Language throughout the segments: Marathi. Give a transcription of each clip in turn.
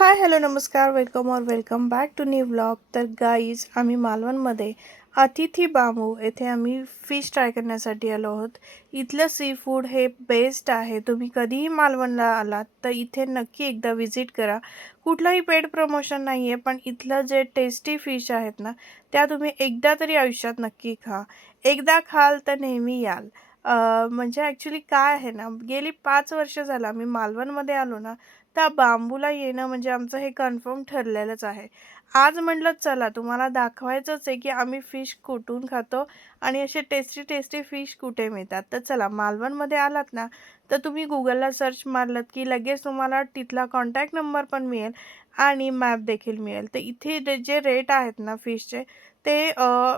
हाय हॅलो नमस्कार welcome back to new vlog. तर गाईज आम्ही मालवणमध्ये अतिथी बांबू येथे आम्ही फिश ट्राय करण्यासाठी आलो आहोत. इथलं सी फूड हे बेस्ट आहे. तुम्ही कधीही मालवणला आलात तर इथे नक्की एकदा विजिट करा. कुठलंही पेड प्रमोशन नाही आहे, पण इथलं जे टेस्टी फिश आहेत ना त्या तुम्ही एकदा तरी आयुष्यात नक्की खा. एकदा खाल तर नेहमी याल. म्हणजे ॲक्च्युली काय आहे ना, गेली 5 वर्ष झालं आम्ही मालवणमध्ये आलो ना, त्या बांबूला येणं म्हणजे आमचं हे कन्फर्म ठरलेलंच आहे. आज म्हटलं चला तुम्हाला दाखवायचंच आहे की आम्ही फिश कुठून खातो आणि असे टेस्टी टेस्टी फिश कुठे मिळतात. तर चला मालवणमध्ये आलात ना तर तुम्ही गुगलला सर्च मारलत की लगेच तुम्हाला तिथला कॉन्टॅक्ट नंबर पण मिळेल आणि मॅप देखील मिळेल. तर इथे जे रेट आहेत ना फिशचे ते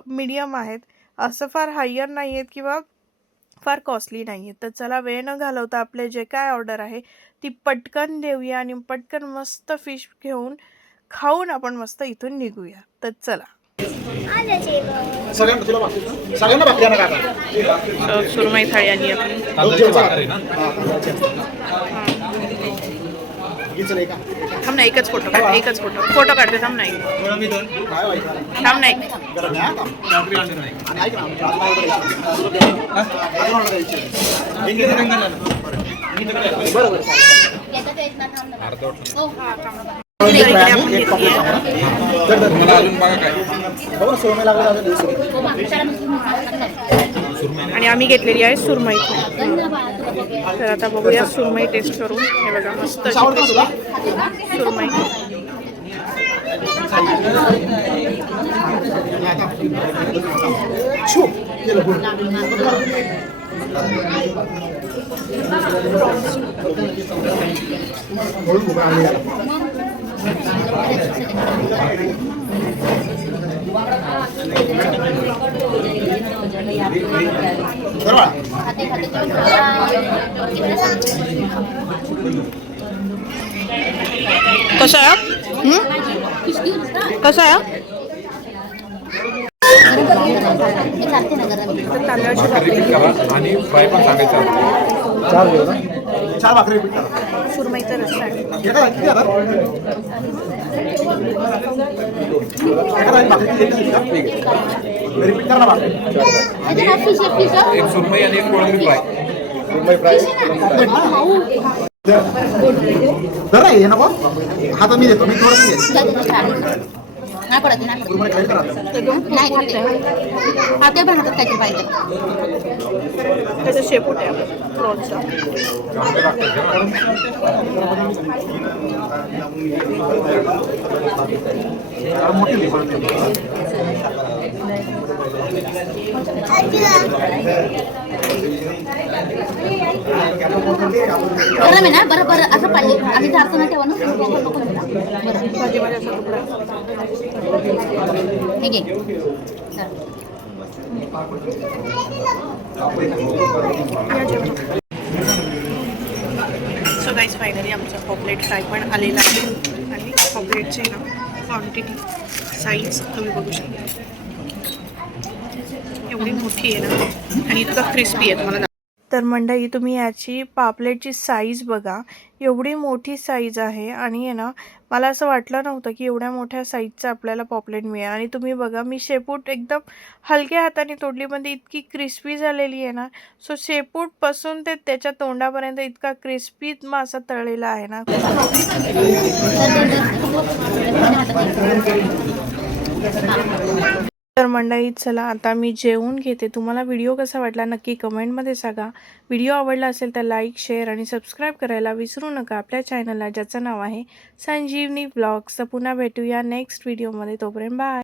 मीडियम आहेत. असं फार हायर नाही आहेत किंवा फार कॉस्टली नाही आहे. तर चला वेळ न घालवता आपले जे काय ऑर्डर आहे ती पटकन देऊया आणि पटकन मस्त फिश घेऊन खाऊन आपण मस्त इथून निघूया. तर चला. सुरमई थाळी आली आपली. थांब ना, एकच फोटो काढते. थांब नाही आणि आम्ही घेतलेली आहे सुरमई. तर आता बघूया सुरमई टेस्ट करून. हे बघा मस्त सुरमई. कसं आहे? कसं आहे? आणि फ्राय पण सांगायचं. चार भाकरी सुरमईचा रस्सा आहे. एक सुरमई आणि एक कोळंबी फ्राय. जरा हे नको हातात मी देतो. मी थोडंसं त्याचं शेपूट आहे प्रॉन्सचा. गरम आहे ना. बरं असं पाहिजे. आम्ही जास्त नाही ठेवा ना. हे घे. सो गाईज फायनली आमचा पॉपलेट फ्राय पण आलेला आहे. आणि पॉपलेटची ना क्वांटिटी साईज तुम्ही बघू शकता. एवढी मोठी आहे ना आणि इतकं क्रिस्पी आहे तुम्हाला. तर मंडळी तुम्ही याची पापलेटची साईज बघा. एवढी मोठी साईज आहे आणि आहे ना मला असं वाटलं नव्हतं की एवढ्या मोठ्या साईजचं आपल्याला पॉपलेट मिळेल. आणि तुम्ही बघा मी शेपूट एकदम हलक्या हाताने तोडली, म्हणजे इतकी क्रिस्पी झालेली आहे ना. सो शेपूटपासून ते त्याच्या तोंडापर्यंत इतका क्रिस्पी मासा तळलेला आहे ना. तर मंडळी चला आता मी जेवून घेते. तुम्हाला व्हिडिओ कसा वाटला नक्की कमेंटमध्ये सांगा. व्हिडिओ आवडला असेल तर लाईक शेअर आणि सबस्क्राईब करायला विसरू नका आपल्या चॅनलला, ज्याचं नाव आहे संजीवनी व्लॉग्स. तर पुन्हा भेटूया नेक्स्ट व्हिडिओमध्ये. तोपर्यंत बाय.